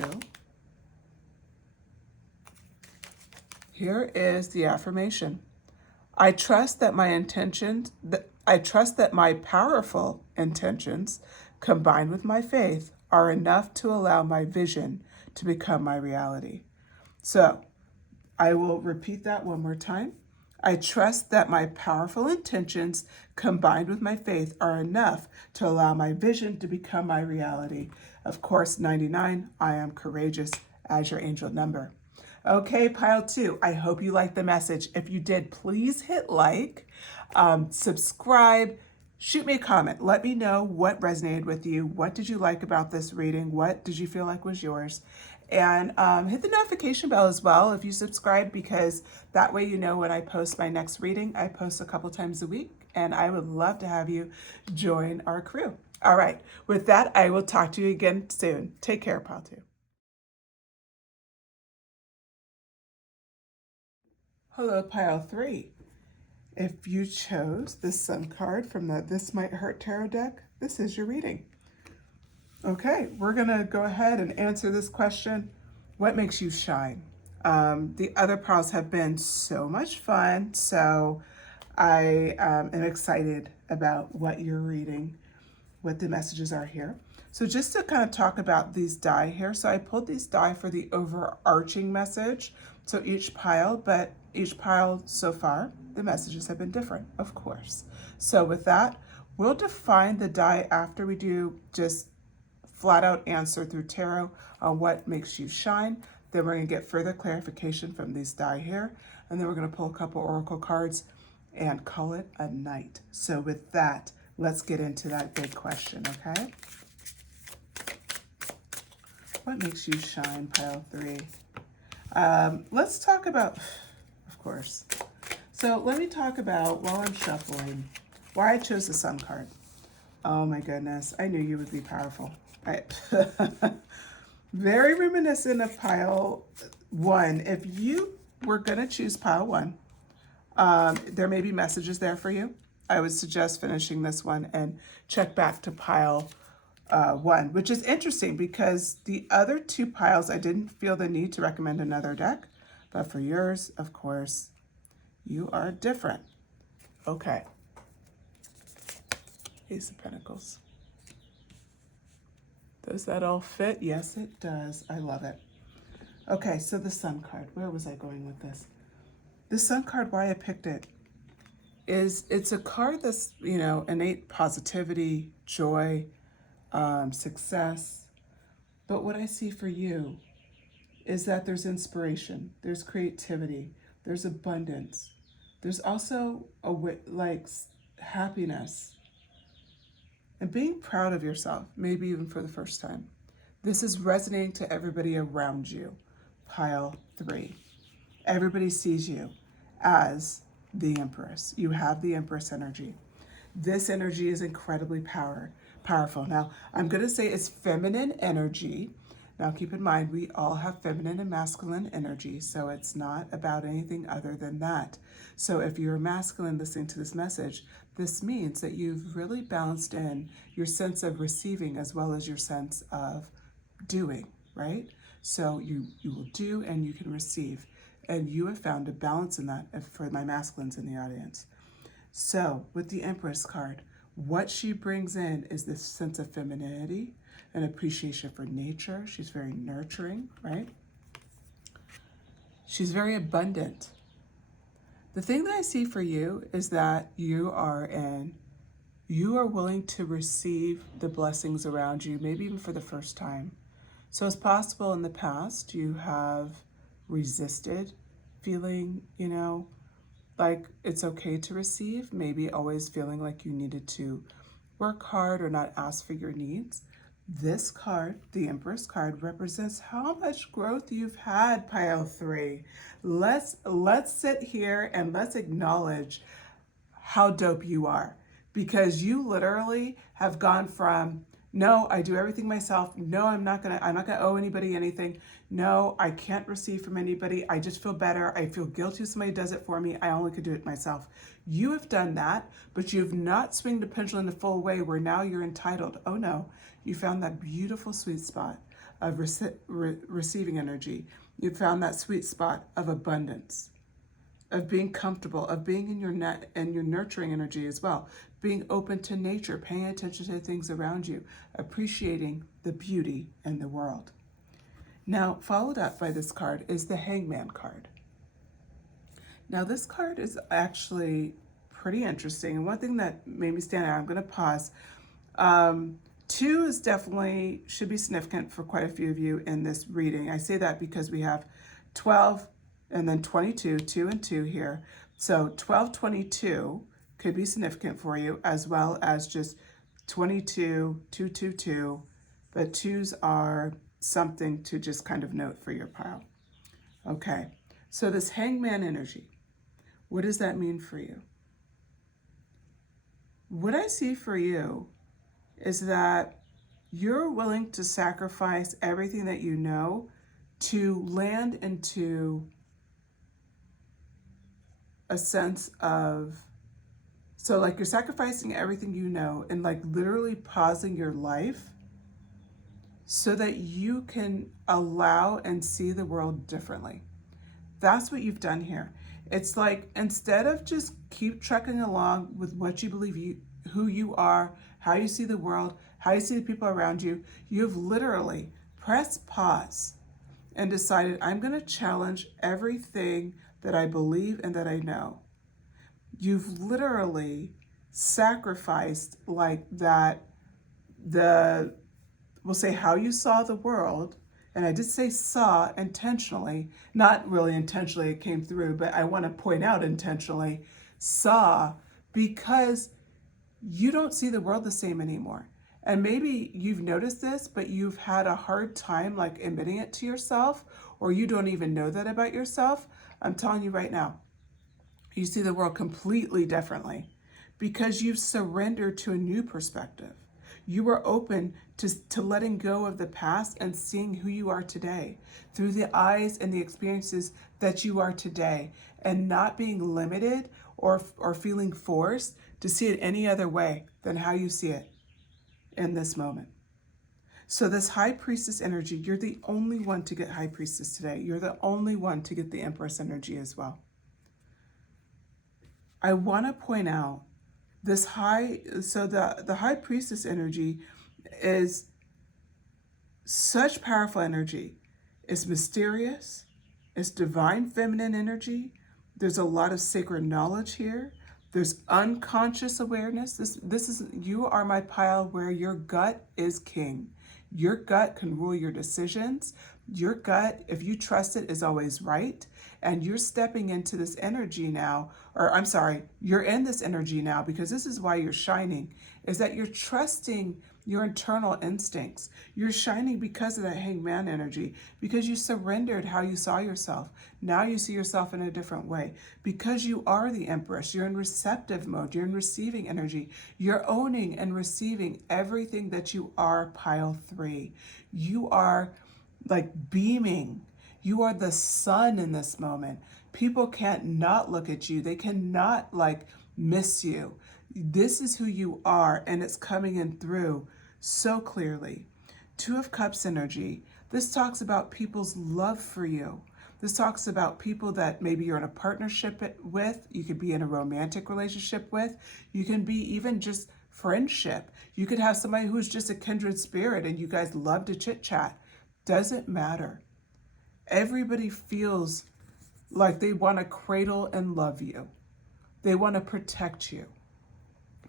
Here is the affirmation. I trust that my powerful intentions combined with my faith are enough to allow my vision to become my reality. So, I will repeat that one more time. I trust that my powerful intentions combined with my faith are enough to allow my vision to become my reality. Of course, 99, I am courageous as your angel number. Okay, pile 2, I hope you liked the message. If you did, please hit like, subscribe, shoot me a comment. Let me know what resonated with you. What did you like about this reading? What did you feel like was yours? And hit the notification bell as well if you subscribe, because that way you know when I post my next reading. I post a couple times a week, and I would love to have you join our crew. All right, with that, I will talk to you again soon. Take care, pile 2. Hello, pile 3. If you chose the Sun card from the This Might Hurt Tarot deck, this is your reading. Okay, we're going to go ahead and answer this question. What makes you shine? The other piles have been so much fun, so I am excited about what you're reading, what the messages are here. So just to kind of talk about these die here, so I pulled these die for the overarching message, so each pile so far, the messages have been different, of course. So with that, we'll define the die after we do just flat out answer through tarot on what makes you shine. Then we're going to get further clarification from these die here, and then we're going to pull a couple oracle cards and call it a night. So with that, let's get into that big question, okay? What makes you shine, pile 3? Let's talk about, of course. So let me talk about, while I'm shuffling, why I chose the Sun card. Oh my goodness, I knew you would be powerful. Very reminiscent of pile 1. If you were going to choose pile 1, there may be messages there for you. I would suggest finishing this one and check back to pile 1, which is interesting because the other 2 piles, I didn't feel the need to recommend another deck, but for yours, of course, you are different. Okay. Ace of Pentacles. Does that all fit? Yes, it does. I love it. Okay, so the Sun card. Where was I going with this? The Sun card, why I picked it, is it's a card that's, innate positivity, joy, success. But what I see for you is that there's inspiration, there's creativity, there's abundance. There's also happiness and being proud of yourself, maybe even for the first time. This is resonating to everybody around you. Pile 3. Everybody sees you as the Empress. You have the Empress energy. This energy is incredibly powerful. Now, I'm going to say it's feminine energy. Now, keep in mind, we all have feminine and masculine energy, so it's not about anything other than that. So if you're masculine listening to this message, this means that you've really balanced in your sense of receiving as well as your sense of doing, right? So you will do and you can receive. And you have found a balance in that for my masculines in the audience. So with the Empress card, what she brings in is this sense of femininity, an appreciation for nature. She's very nurturing, right? She's very abundant. The thing that I see for you is that you are willing to receive the blessings around you, maybe even for the first time. So it's possible in the past you have resisted feeling, like it's okay to receive, maybe always feeling like you needed to work hard or not ask for your needs. This card, the Empress card, represents how much growth you've had, Pile 3. Let's sit here and let's acknowledge how dope you are, because you literally have gone from, no, I do everything myself. No, I'm not gonna owe anybody anything. No, I can't receive from anybody. I just feel better. I feel guilty if somebody does it for me. I only could do it myself. You have done that, but you've not swung the pendulum in the full way where now you're entitled. Oh no, you found that beautiful sweet spot of receiving energy. You found that sweet spot of abundance, of being comfortable, of being in your net and your nurturing energy as well, being open to nature, paying attention to things around you, appreciating the beauty in the world. Now, followed up by this card is the Hangman card. Now, this card is actually pretty interesting. And one thing that made me stand out, I'm going to pause. 2 is definitely should be significant for quite a few of you in this reading. I say that because we have 12 and then 22, 2 and 2 here. So 12, 22 could be significant for you, as well as just 22, 2, 2, 2. But 2s are something to just kind of note for your pile. Okay, so this Hangman energy, what does that mean for you? What I see for you is that you're willing to sacrifice everything that you know to land into a sense of, so like you're sacrificing everything you know and like literally pausing your life so that you can allow and see the world differently. That's what you've done here. It's like, instead of just keep trucking along with what you believe who you are, how you see the world, how you see the people around you, you've literally pressed pause and decided, I'm going to challenge everything that I believe and that I know. You've literally sacrificed like that, we'll say how you saw the world. And I did say saw intentionally, not really intentionally, it came through, but I want to point out intentionally, saw, because you don't see the world the same anymore. And maybe you've noticed this, but you've had a hard time like admitting it to yourself, or you don't even know that about yourself. I'm telling you right now, you see the world completely differently because you've surrendered to a new perspective. You are open to letting go of the past and seeing who you are today through the eyes and the experiences that you are today, and not being limited or feeling forced to see it any other way than how you see it in this moment. So this High Priestess energy, you're the only one to get High Priestess today. You're the only one to get the Empress energy as well. I want to point out this the High Priestess energy is such powerful energy. It's mysterious. It's divine feminine energy. There's a lot of sacred knowledge here. There's unconscious awareness. This is, you are my pile where your gut is king. Your gut can rule your decisions. Your gut, if you trust it, is always right. And you're stepping into this energy now, or I'm sorry, you're in this energy now, because this is why you're shining, is that you're trusting your internal instincts. You're shining because of that hangman energy, because you surrendered how you saw yourself. Now you see yourself in a different way. Because you are the Empress, you're in receptive mode, you're in receiving energy. You're owning and receiving everything that you are, pile 3. You are like beaming. You are the sun in this moment. People can't not look at you. They cannot like miss you. This is who you are, and it's coming in through so clearly. 2 of Cups energy. This talks about people's love for you. This talks about people that maybe you're in a partnership with. You could be in a romantic relationship with. You can be even just friendship. You could have somebody who's just a kindred spirit and you guys love to chit chat. Doesn't matter. Everybody feels like they want to cradle and love you. They want to protect you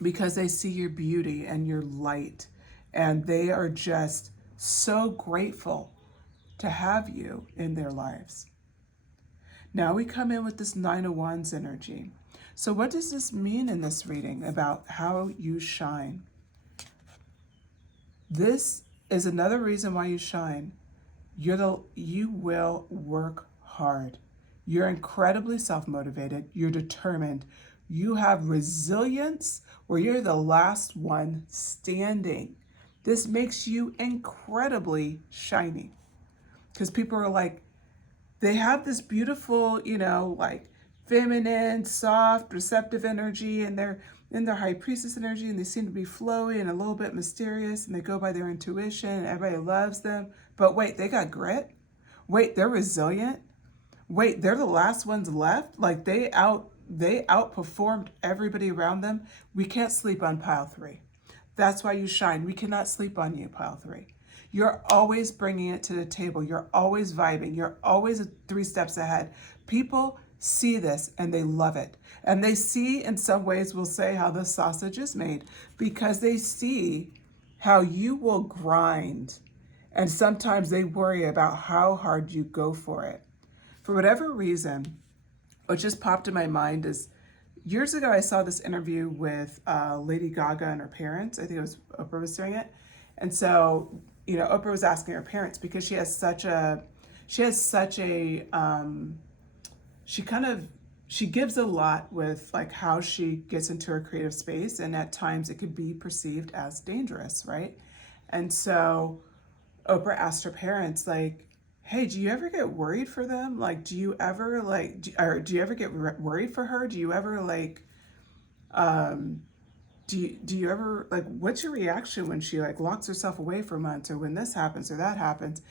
because they see your beauty and your light, and they are just so grateful to have you in their lives. Now we come in with this 9 of Wands energy. So what does this mean in this reading about how you shine? This is another reason why you shine. You will work hard. You're incredibly self-motivated. You're determined. You have resilience where you're the last one standing. This makes you incredibly shiny. Because people are like, they have this beautiful, like feminine, soft, receptive energy, and they're in their high priestess energy, and they seem to be flowy and a little bit mysterious, and they go by their intuition, and everybody loves them. But wait, they got grit? Wait, they're resilient? Wait, they're the last ones left? Like they outperformed everybody around them. We can't sleep on pile 3. That's why you shine. We cannot sleep on you, pile 3. You're always bringing it to the table. You're always vibing. You're always 3 steps ahead. People see this and they love it. And they see, in some ways, we'll say how the sausage is made, because they see how you will grind. And sometimes they worry about how hard you go for it. For whatever reason, what just popped in my mind is, years ago I saw this interview with Lady Gaga and her parents. I think it was Oprah was doing it. And so, Oprah was asking her parents, because she gives a lot with like how she gets into her creative space, and at times it could be perceived as dangerous, right? And so Oprah asked her parents, like, hey, do you ever get worried for them? Like, do you ever do you ever get worried for her? Do you ever do you ever, like, what's your reaction when she like locks herself away for months, or when this happens or that happens?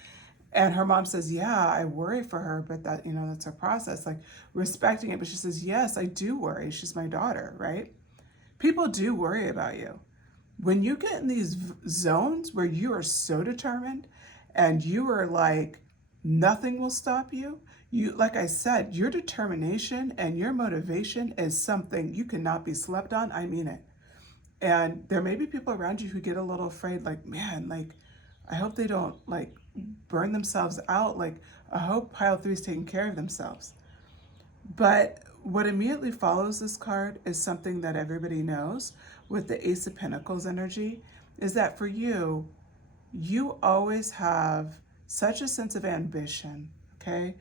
And her mom says, yeah, I worry for her, but that, that's her process, like respecting it. But she says, yes, I do worry. She's my daughter, right? People do worry about you. When you get in these zones where you are so determined and you are like, nothing will stop you. Like I said, your determination and your motivation is something you cannot be slept on. I mean it. And there may be people around you who get a little afraid, like, man, like, I hope they don't like burn themselves out. Like, I hope pile 3 is taking care of themselves. But what immediately follows this card is something that everybody knows with the Ace of Pentacles energy, is that for you, you always have such a sense of ambition, okay?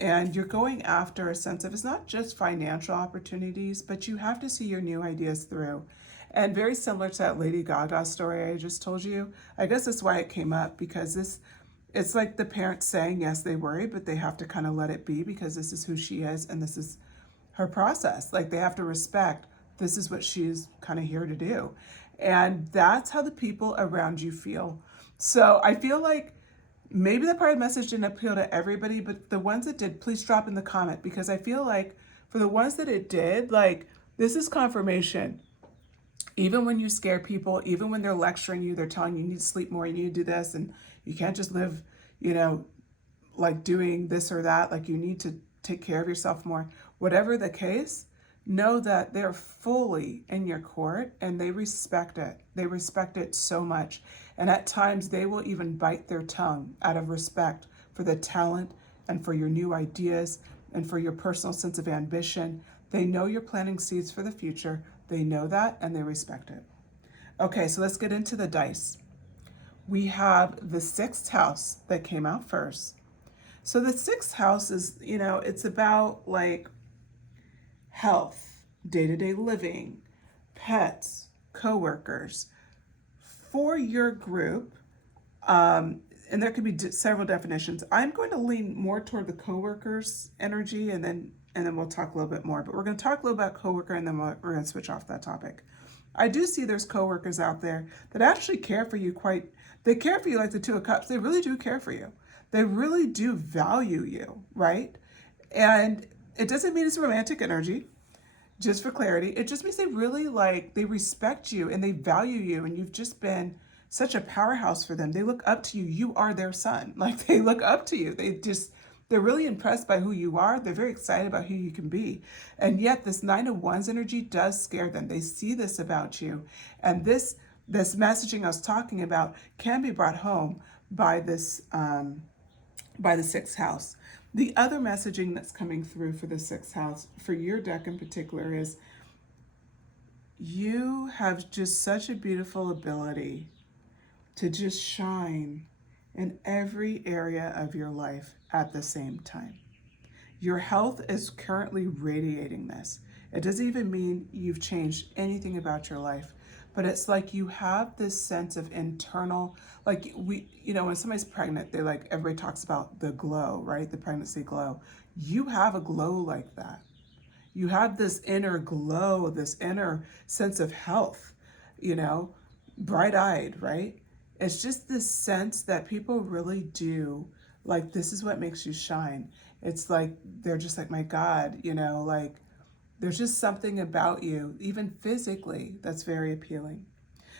And you're going after a sense of, it's not just financial opportunities, but you have to see your new ideas through. And very similar to that Lady Gaga story I just told you, I guess that's why it came up, because it's like the parents saying, yes, they worry, but they have to kind of let it be, because this is who she is and this is her process. Like, they have to respect, this is what she's kind of here to do. And that's how the people around you feel. So I feel like maybe that part of the message didn't appeal to everybody, but the ones that did, please drop in the comment, because I feel like for the ones that it did, like, this is confirmation. Even when you scare people, even when they're lecturing you, they're telling you, you need to sleep more, you need to do this, and you can't just live, like doing this or that, like you need to take care of yourself more. Whatever the case, know that they're fully in your court and they respect it. They respect it so much. And at times they will even bite their tongue out of respect for the talent and for your new ideas and for your personal sense of ambition. They know you're planting seeds for the future. They know that and they respect it. Okay, so let's get into the dice. we have the sixth house that came out first. So the sixth house is, it's about like health, day-to-day living, pets, coworkers. For your group, and there could be several definitions. I'm going to lean more toward the coworkers energy, and then we'll talk a little bit more. But we're going to talk a little about coworker, and then we're going to switch off that topic. I do see there's coworkers out there that actually care for you they care for you like the Two of Cups. They really do care for you. They really do value you, right? And it doesn't mean it's romantic energy, just for clarity. It just means they really they respect you and they value you, and you've just been such a powerhouse for them. They look up to you. You are their son. Like, they look up to you. They're really impressed by who you are. They're very excited about who you can be. And yet this Nine of Wands energy does scare them. They see this about you. And this messaging I was talking about can be brought home by by the sixth house. The other messaging that's coming through for the sixth house, for your deck in particular, is you have just such a beautiful ability to just shine in every area of your life at the same time. Your health is currently radiating this. It doesn't even mean you've changed anything about your life, but it's like you have this sense of internal, when somebody's pregnant, everybody talks about the glow, right? The pregnancy glow. You have a glow like that. You have this inner glow, this inner sense of health, bright-eyed, right? It's just this sense that people really do, this is what makes you shine. It's like, they're just like, my God, there's just something about you, even physically, that's very appealing.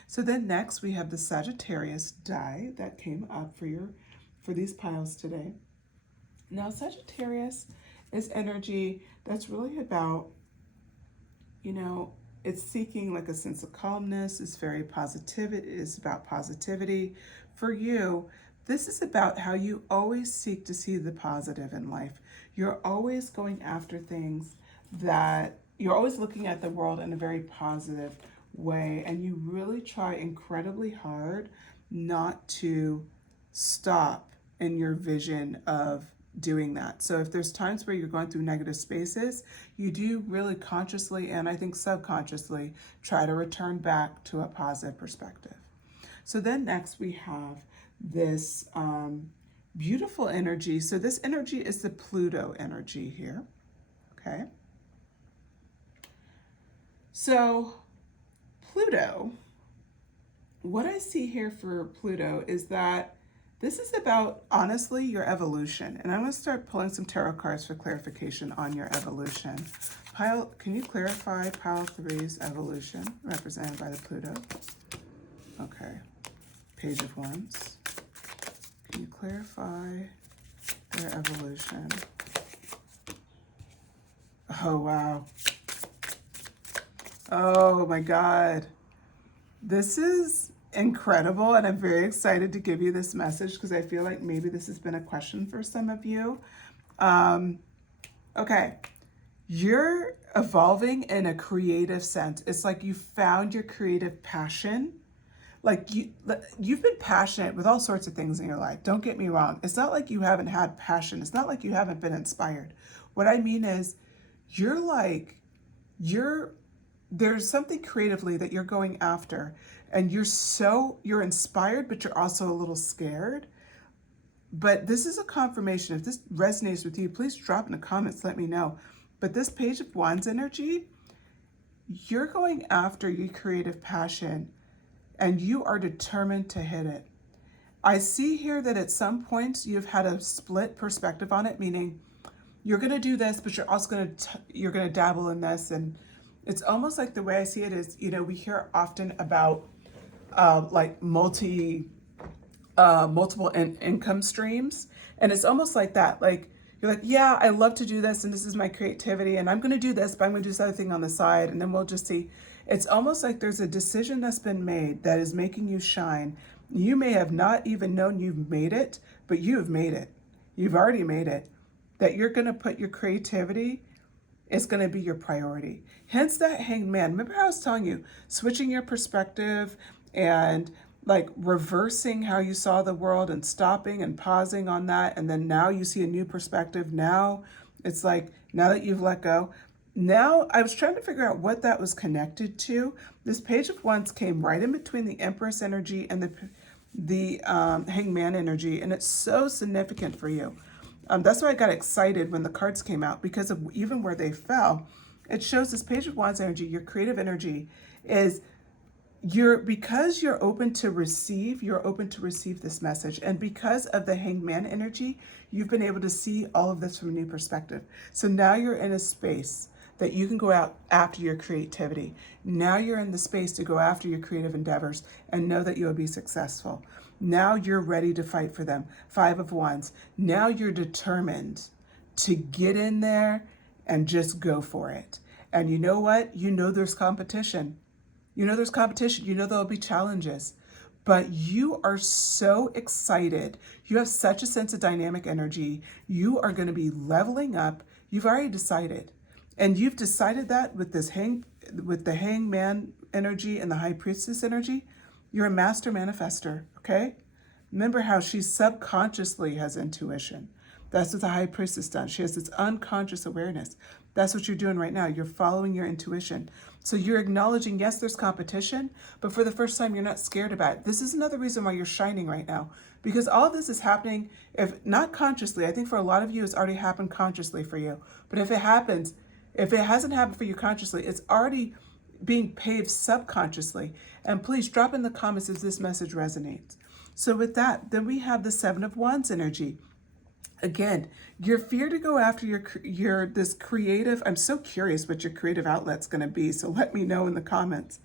So then next we have the Sagittarius die that came up for these piles today. Now Sagittarius is energy that's really about, it's seeking a sense of calmness. It's very positive. It is about positivity. For you, this is about how you always seek to see the positive in life. You're always going after things that you're always looking at the world in a very positive way, and you really try incredibly hard not to stop in your vision of doing that. So if there's times where you're going through negative spaces, you do really consciously, and I think subconsciously, try to return back to a positive perspective. So then next we have this beautiful energy. So this energy is the Pluto energy here, okay? So Pluto, what I see here for Pluto is that this is about, honestly, your evolution. And I'm going to start pulling some tarot cards for clarification on your evolution. Can you clarify pile 3's evolution, represented by the Pluto? Okay. Page of Wands. Can you clarify their evolution? Oh, wow. Oh, my God. This is incredible, and I'm very excited to give you this message because I feel like maybe this has been a question for some of you. Okay, you're evolving in a creative sense. It's like you found your creative passion. You've been passionate with all sorts of things in your life. Don't get me wrong. It's not like you haven't had passion. It's not like you haven't been inspired. What I mean is there's something creatively that you're going after, and you're inspired, but you're also a little scared. But this is a confirmation. If this resonates with you, please drop in the comments, let me know. But this Page of Wands energy, you're going after your creative passion, and you are determined to hit it. I see here that at some points you've had a split perspective on it, meaning you're going to do this, but you're also you're going to dabble in this. And it's almost like the way I see it is, we hear often about multiple income streams. And it's almost like that. You're like, yeah, I love to do this, and this is my creativity, and I'm going to do this, but I'm going to do this other thing on the side, and then we'll just see. It's almost like there's a decision that's been made that is making you shine. You may have not even known you've made it, but you have made it. You've already made it. That you're going to put your creativity, it's going to be your priority. Hence that Hanged Man. Remember how I was telling you, switching your perspective and like reversing how you saw the world and stopping and pausing on that. And then now you see a new perspective. Now it's like, now that you've let go, now I was trying to figure out what that was connected to. This Page of Wands came right in between the Empress energy and the Hangman energy. And it's so significant for you. That's why I got excited when the cards came out, because of even where they fell. It shows this Page of Wands energy, your creative energy is, because you're open to receive, you're open to receive this message. And because of the Hangman energy, you've been able to see all of this from a new perspective. So now you're in a space that you can go out after your creativity. Now you're in the space to go after your creative endeavors and know that you'll be successful. Now you're ready to fight for them. 5 of Wands. Now you're determined to get in there and just go for it. And you know what? You know there's competition. You know there's competition. You know there'll be challenges. But you are so excited. You have such a sense of dynamic energy. You are going to be leveling up. You've already decided. And you've decided that with the Hangman energy and the High Priestess energy. You're a master manifester, okay? Remember how she subconsciously has intuition. That's what the High Priestess does. She has this unconscious awareness. That's what you're doing right now. You're following your intuition. So you're acknowledging, yes, there's competition, but for the first time, you're not scared about it. This is another reason why you're shining right now, because all of this is happening, if not consciously. I think for a lot of you, it's already happened consciously for you. But if it happens, if it hasn't happened for you consciously, it's already being paved subconsciously. And please drop in the comments if this message resonates. So with that, then we have the 7 of Wands energy. Again, your fear to go after your this creative, I'm so curious what your creative outlet's going to be, so let me know in the comments.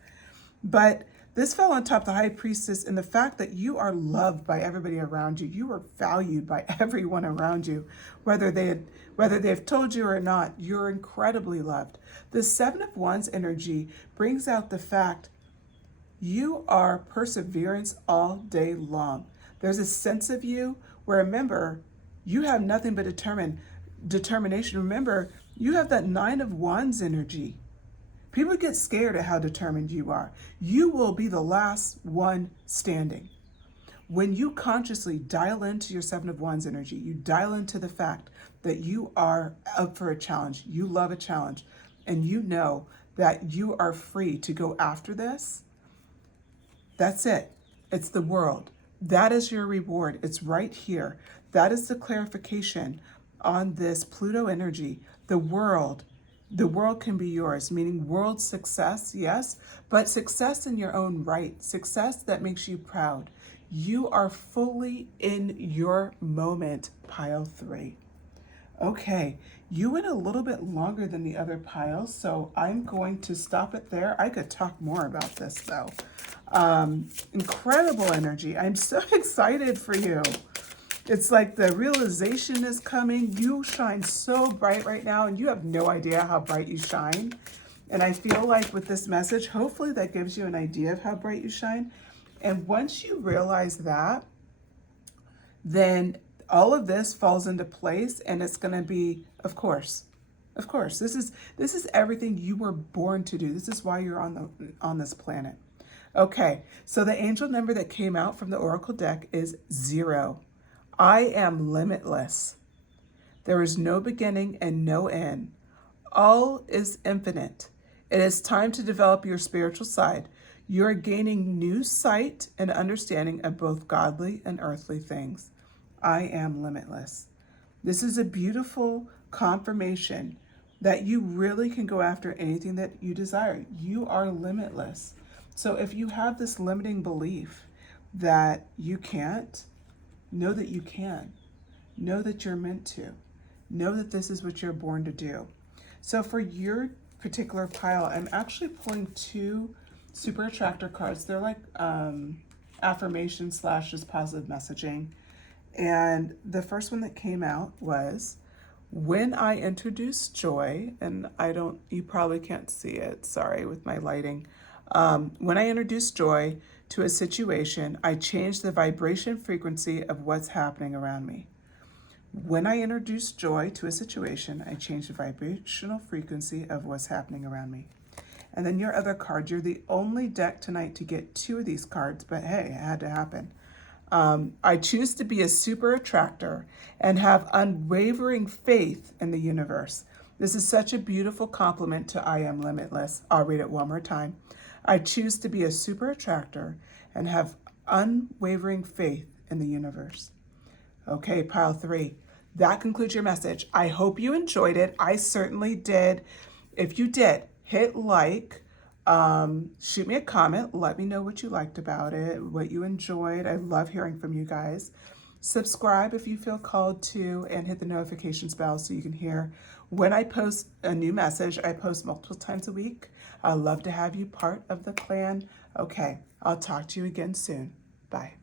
But this fell on top of the High Priestess in the fact that you are loved by everybody around you. You are valued by everyone around you, whether they've told you or not. You're incredibly loved. The 7 of Wands energy brings out the fact you are perseverance all day long. There's a sense of you where, remember, you have nothing but determination. Remember, you have that 9 of Wands energy. People get scared at how determined you are. You will be the last one standing. When you consciously dial into your 7 of Wands energy, you dial into the fact that you are up for a challenge. You love a challenge. And you know that you are free to go after this. That's it. It's the world. That is your reward. It's right here. That is the clarification on this Pluto energy. The world can be yours, meaning world success, yes, but success in your own right, success that makes you proud. You are fully in your moment, pile 3. Okay, you went a little bit longer than the other piles, so I'm going to stop it there. I could talk more about this though. Incredible energy. I'm so excited for you. It's like the realization is coming. You shine so bright right now, and you have no idea how bright you shine. And I feel like with this message, hopefully that gives you an idea of how bright you shine. And once you realize that, then all of this falls into place, and it's going to be, of course, this is everything you were born to do. This is why you're on this planet. Okay, so the angel number that came out from the Oracle deck is 0. I am limitless. There is no beginning and no end. All is infinite. It is time to develop your spiritual side. You are gaining new sight and understanding of both godly and earthly things. I am limitless. This is a beautiful confirmation that you really can go after anything that you desire. You are limitless. So if you have this limiting belief that you can't, know that you can. Know that you're meant to. Know that this is what you're born to do. So for your particular pile, I'm actually pulling 2 super attractor cards. They're like affirmation / just positive messaging. And the first one that came out was, when I introduce joy, and you probably can't see it, sorry, with my lighting. When I introduce joy to a situation, I change the vibration frequency of what's happening around me. When I introduce joy to a situation, I change the vibrational frequency of what's happening around me. And then your other card, you're the only deck tonight to get 2 of these cards, but hey, it had to happen. I choose to be a super attractor and have unwavering faith in the universe. This is such a beautiful compliment to I am limitless. I'll read it one more time. I choose to be a super attractor and have unwavering faith in the universe. Okay, pile 3. That concludes your message. I hope you enjoyed it. I certainly did. If you did, hit like. Shoot me a comment. Let me know what you liked about it, what you enjoyed. I love hearing from you guys. Subscribe if you feel called to, and hit the notifications bell so you can hear when I post a new message. I post multiple times a week. I love to have you part of the clan. Okay, I'll talk to you again soon. Bye.